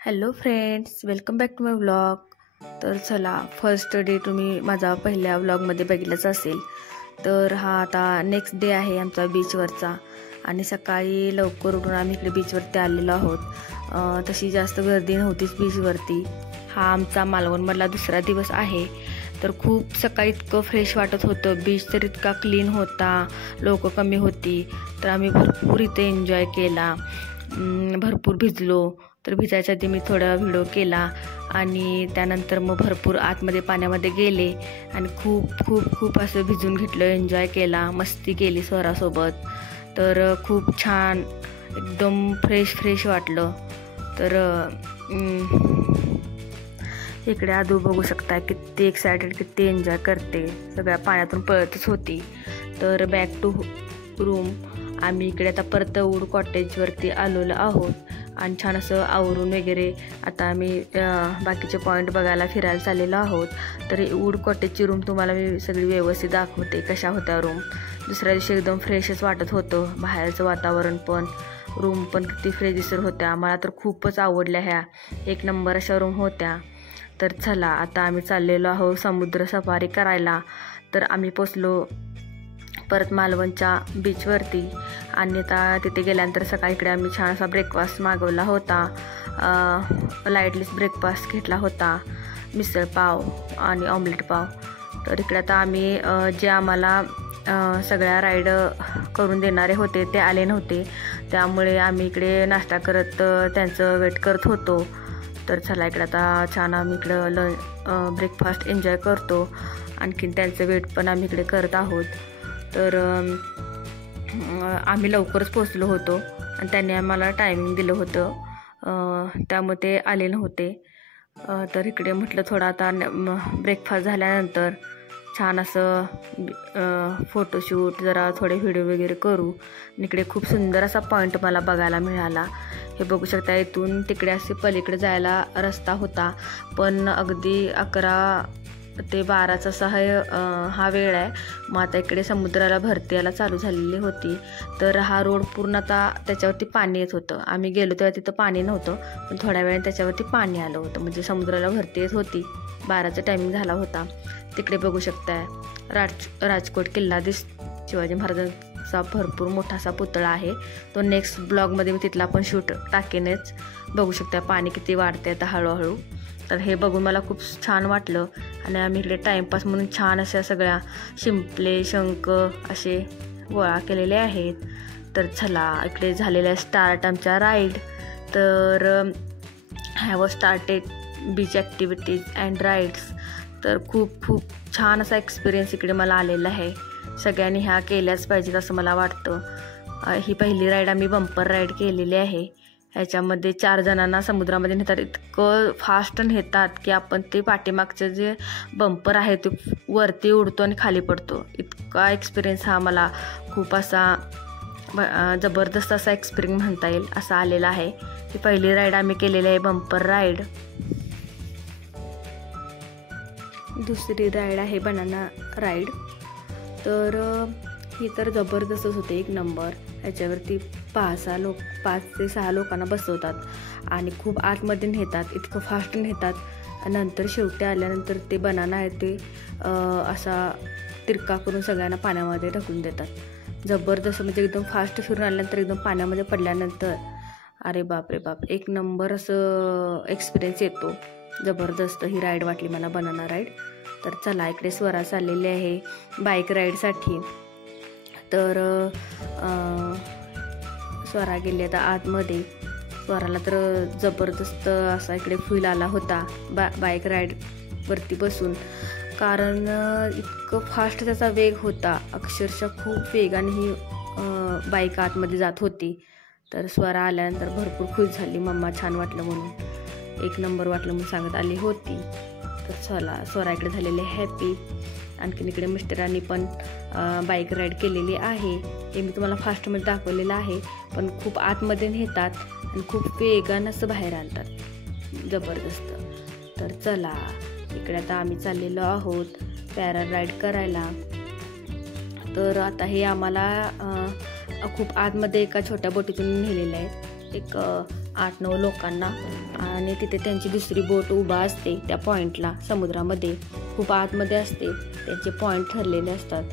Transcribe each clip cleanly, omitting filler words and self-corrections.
Hello friends, welcome back to my vlog. तर चला, first day तुम्ही माझा पहिल्या व्लॉगमध्ये बघितलंच असेल. तर हा आता नेक्स्ट डे आहे आमचा बीचवरचा. आणि सकाळी लवकर उठून आम्ही इकडे बीचवरती आलेलो आहोत. तशी जास्त गर्दी नव्हतीच बीचवरती. हा आमचा मालवणमधला दुसरा दिवस आहे. तर खूप सकाळी इतकं फ्रेश वाटत होतं. बीच तर इतका क्लीन होता, लोक कमी होती. तर आम्ही भरपूर इथे एन्जॉय केला, भरपूर भिजलो. तर भिजायच्या आधी मी थोडा व्हिडिओ केला आणि त्यानंतर मग भरपूर आतमध्ये पाण्यामध्ये गेले आणि खूप खूप खूप असं भिजून घेतलं, एन्जॉय केला, मस्ती केली स्वरासोबत. तर खूप छान, एकदम फ्रेश वाटलं. तर इकडे आदू बघू शकता, किती एक्सायटेड, किती एन्जॉय करते, सगळ्या पाण्यातून पळतच होती. तर बॅक टू रूम आम्ही इकडे आता परत वूड कॉटेजवरती आलेलो आहोत. आणि छान असं आवरून वगैरे आता आम्ही बाकीचे पॉईंट बघायला फिरायला चाललेलो आहोत. तर वूड कॉटेजची रूम तुम्हाला मी सगळी व्यवस्थित दाखवते कशा होत्या रूम. दुसऱ्या दिवशी एकदम फ्रेशच वाटत होतं, बाहेरचं वातावरण पण, रूम पण किती फ्रेश दिसत होत्या. मला तर खूपच आवडल्या, ह्या एक नंबर अशा रूम होत्या. तर चला, आता आम्ही चाललेलो आहोत समुद्र सफारी करायला. तर आम्ही पोचलो परत मालवणच्या बीचवरती. आणि आता तिथे गेल्यानंतर सकाळी इकडे आम्ही छान असा ब्रेकफास्ट मागवला होता. लाईटलीच ब्रेकफास्ट घेतला होता, मिसळ पाव आणि ऑमलेट पाव. तर इकडे आता आम्ही जे आम्हाला सगळ्या राईड करून देणारे होते ते आले नव्हते, त्यामुळे आम्ही इकडे नाश्ता करत त्यांचं वेट करत होतो. तर चला, इकडे आता छान आम्ही इकडं ब्रेकफास्ट एन्जॉय करतो. आणखीन त्यांचं वेट पण आम्ही इकडे करत आहोत. तर आम्ही लवकरच पोचलो होतो आणि त्यांनी आम्हाला टायमिंग दिलं होतं, त्यामुळे ते आले नव्हते. तर इकडे म्हटलं थोडा आता ब्रेकफास्ट झाल्यानंतर छान असं फोटोशूट, जरा थोडे व्हिडिओ वगैरे करू. इकडे खूप सुंदर असा पॉईंट मला बघायला मिळाला. हे बघू शकता, इथून तिकडे असे पलीकडे जायला रस्ता होता, पण अगदी 11 ते 12चा हा वेळ आहे. मग आता इकडे समुद्राला भरती यायला चालू झालेली होती. तर हा रोड पूर्ण आता त्याच्यावरती पाणी येत होतं. आम्ही गेलो तेव्हा तिथं पाणी नव्हतं, पण थोड्या वेळाने त्याच्यावरती पाणी आलं होतं, म्हणजे समुद्राला भरती येत होती. 12चा टायमिंग झाला होता. तिकडे बघू शकताय राजकोट किल्ला शिवाजी महाराजांचा भरपूर मोठा असा पुतळा आहे. तो नेक्स्ट ब्लॉगमध्ये मी तिथला पण शूट टाकेनच. बघू शकता पाणी किती वाढते आता हळूहळू. तर हे बघून मला खूप छान वाटलं. आणि आम्ही इकडे टाईमपास म्हणून छान अशा सगळ्या शिंपले, शंख असे गोळा केलेले आहेत. तर चला, इकडे झालेल्या स्टार्ट आमच्या राईड. तर have started beach activities and rides. तर खूप छान असा एक्सपिरियन्स इकडे मला आलेला आहे. सगळ्यांनी ह्या केल्याच पाहिजेत असं मला वाटतं. ही पहिली राईड आम्ही बंपर राईड केलेली आहे. ह्याच्यामध्ये 4 जणांना समुद्रामध्ये नेतात. इतकं फास्ट नेतात की आपण ते पाठीमागचं जे बंपर आहे ते वरती उडतो आणि खाली पडतो. इतका एक्सपिरियन्स हा मला खूप असा जबरदस्त असा एक्सपिरियन्स म्हणता येईल असा आलेला आहे. ही पहिली राईड आम्ही केलेली आहे, बंपर राईड. दुसरी राईड आहे बनाना राईड. तर ही तर जबरदस्तच होते, एक नंबर. ह्याच्यावरती 5 ते 6 लोकांना बसवतात आणि खूप आतमध्ये नेतात, इतकं फास्ट नेतात. नंतर शेवटी आल्यानंतर ते बनाना आहे ते असा तिरका करून सगळ्यांना पाण्यामध्ये ढकलून देतात. जबरदस्त, म्हणजे एकदम फास्ट फिरून आल्यानंतर एकदम पाण्यामध्ये पडल्यानंतर अरे बाप रे बाप, एक नंबर असं एक्सपिरियन्स येतो. जबरदस्त ही राईड वाटली मला, बनाना राईड. तर चला, इकडे स्वरा चाललेली आहे बाईक राईडसाठी. तर स्वरा गेली आता आतमध्ये. स्वराला तर जबरदस्त असा इकडे फील आला होता बाईक राईडवरती बसून, कारण इतकं फास्ट त्याचा वेग होता. अक्षरशः खूप वेगाने ही बाईक आतमध्ये जात होती. तर स्वरा आल्यानंतर भरपूर खुश झाली, मम्मा छान वाटलं म्हणून, एक नंबर वाटलं म्हणून सांगत आली होती. तर चला, स्वरा इकडे झालेले हॅपी. आणखीन इकडे मिस्टरांनी पण बाईक राईड केलेली आहे. हे मी तुम्हाला फास्टमध्ये दाखवलेलं आहे, पण खूप आतमध्ये नेतात आणि खूप वेगानं असं बाहेर आणतात, जबरदस्त. तर चला, इकडे आता आम्ही चाललेलो आहोत पॅरा राईड करायला. तर आता हे आम्हाला खूप आतमध्ये एका छोट्या बोटीतून नेलेलं आहे. एक 8-9 लोकांना, आणि तिथे त्यांची दुसरी बोट उभा असते त्या पॉईंटला, समुद्रामध्ये खूप आतमध्ये असते, त्यांचे पॉईंट ठरलेले असतात.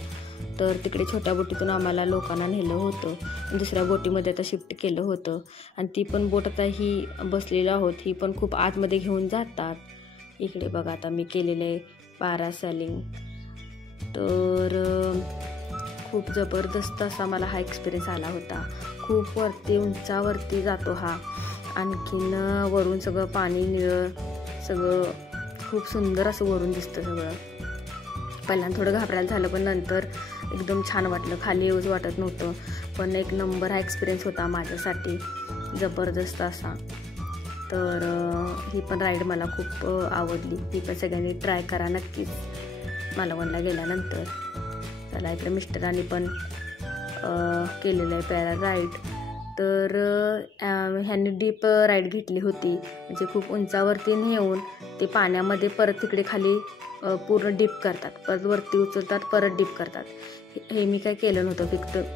तर तिकडे छोट्या बोटीतून आम्हाला लोकांना नेलं होतं, दुसऱ्या बोटीमध्ये आता शिफ्ट केलं होतं. आणि ती पण बोट आता ही बसलेली आहोत, ही पण खूप आतमध्ये घेऊन जातात. इकडे बघा आता मी केलेले पॅरासेलिंग. तर खूप जबरदस्त असा मला हा एक्सपिरियन्स आला होता. खूप वरती उंचावरती जातो हा, आणखीन वरून सगळं पाणी निळं, सगळं खूप सुंदर असं वरून दिसतं सगळं. पहिल्यांदा थोडं घाबरायला झालं, पण नंतर एकदम छान वाटलं. खाली येऊच वाटत नव्हतं. पण एक नंबर हा एक्सपिरियन्स होता माझ्यासाठी, जबरदस्त असा. तर ही पण राईड मला खूप आवडली. ही पण सगळ्यांनी ट्राय करा नक्कीच मालवणला गेल्यानंतर. चला, इकडे मिस्टरांनी पण केलेलं आहे पॅरा राईड. तर ह्यांनी डीप राईड घेतली होती, म्हणजे खूप उंचावरती नेऊन ते पाण्यामध्ये परत तिकडे खाली पूर्ण डीप करतात, परत वरती उचलतात, परत डीप करतात. हे मी काय केलं नव्हतं,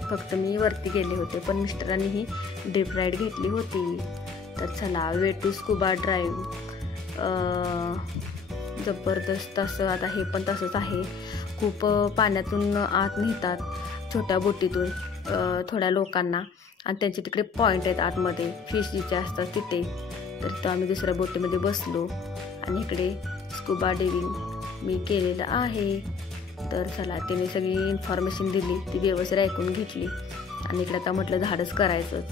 फक्त मी वरती गेले होते. पण मिस्टरांनी ही डीप राईड घेतली होती. तर चला, वे टू स्कुबा ड्राईव्ह. जबरदस्त असं. आता हे पण तसंच आहे, खूप पाण्यातून आत नेतात छोट्या बोटीतून थोड्या लोकांना, आणि त्यांचे तिकडे पॉईंट आहेत आतमध्ये, फिश जिथे असतात तिथे. तर तिथं आम्ही दुसऱ्या बोटीमध्ये बसलो आणि इकडे स्कुबा डायव्हिंग मी केलेलं आहे. तर चला, त्याने सगळी इन्फॉर्मेशन दिली, ती व्यवस्थित ऐकून घेतली, आणि इकडे आता म्हटलं धाडस करायचंच.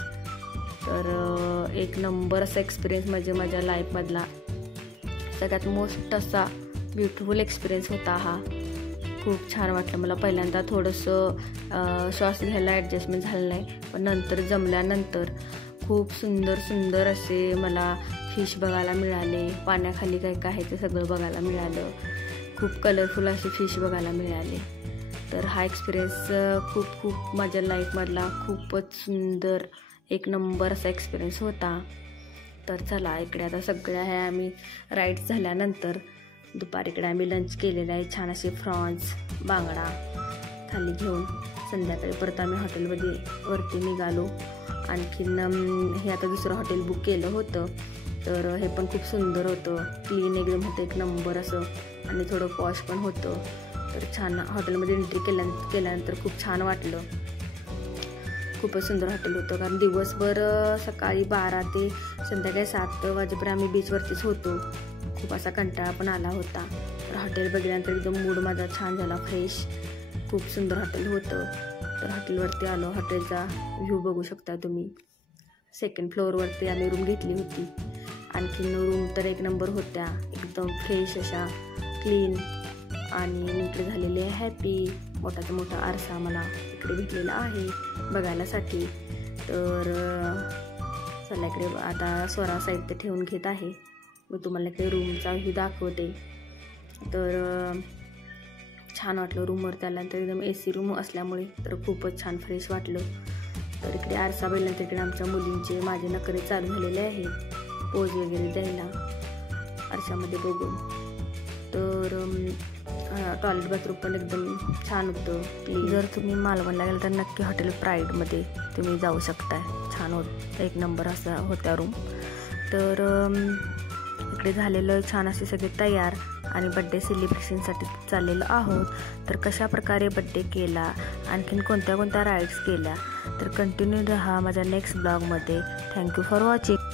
तर एक नंबर असा एक्सपिरियन्स म्हणजे माझ्या लाईफमधला सगळ्यात मोस्ट असा ब्युटिफुल एक्सपिरियन्स होता हा. खूप छान वाटलं मला. पहिल्यांदा थोडंसं श्वास घ्यायला ॲडजस्टमेंट झालं नाही, पण नंतर जमल्यानंतर खूप सुंदर असे मला फिश बघायला मिळाले. पाण्याखाली काय काय आहे ते सगळं बघायला मिळालं. खूप कलरफुल असे फिश बघायला मिळाले. तर हा एक्सपिरियन्स खूप माझ्या लाईफमधला खूपच सुंदर एक नंबर असा एक्सपिरियन्स होता. तर चला, इकडे आता सगळ्या ह्या आम्ही राईड्स झाल्यानंतर दुपारी इकडे आम्ही लंच केलेलं आहे. छान असे फ्रॉन्स, बांगडा खाली घेऊन संध्याकाळी परत आम्ही हॉटेलमध्ये वरती निघालो. आणखीन हे आता दुसरं हॉटेल बुक केलं होतं. तर हे पण खूप सुंदर होतं, क्लीन एकदम होतं, एक नंबर असं, आणि थोडं पॉश पण होतं. तर छान हॉटेलमध्ये एंट्री केल्यानंतर खूप छान वाटलं. खूपच सुंदर हॉटेल होतं, कारण दिवसभर सकाळी 12 ते संध्याकाळी 7 वाजेपर्यंत आम्ही बीचवरतीच होतो. खूप असा कंटाळा पण आला होता. तर हॉटेल बघितल्यानंतर एकदम मूड माझा छान झाला, फ्रेश. खूप सुंदर हॉटेल होतं. तर हॉटेलवरती आलो. हॉटेलचा व्ह्यू बघू शकता तुम्ही. 2nd फ्लोअरवरती आम्ही रूम घेतली होती. आणखीन रूम तर एक नंबर होत्या, एकदम फ्रेश अशा, क्लीन. आणि इकडे झालेले आहे हॅपी. मोठा आरसा मला इकडे भेटलेला आहे बघायलासाठी. तर चला, इकडे आता स्वरा साहित्य ठेवून घेत आहे. मी तुम्हाला इकडे रूमचा व्ह्यू दाखवते. तर छान वाटलं रूमवरती आल्यानंतर, एकदम AC रूम असल्यामुळे तर खूपच छान फ्रेश वाटलं. तर इकडे आरसा बघितल्यानंतर इकडे आमच्या मुलींचे माझे नखरे चालू झालेले आहे पोज वगैरे द्यायला आरशामध्ये बघून. तर टॉयलेट बाथरूम पण एकदम छान होतं, क्लीन. जर तुम्ही मालवणला गेला तर नक्की हॉटेल प्राईडमध्ये तुम्ही जाऊ शकताय. छान होत, एक नंबर असा होत्या रूम. तर इकडे झालेलं छान असे सगळे तयार, आणि बड्डे सेलिब्रेशनसाठी चाललेलो आहोत. तर कशा प्रकारे बड्डे केला, आणखीन कोणत्या राईड्स केल्या, तर कंटिन्यू राहा माझ्या नेक्स्ट ब्लॉगमध्ये. Thank you for watching.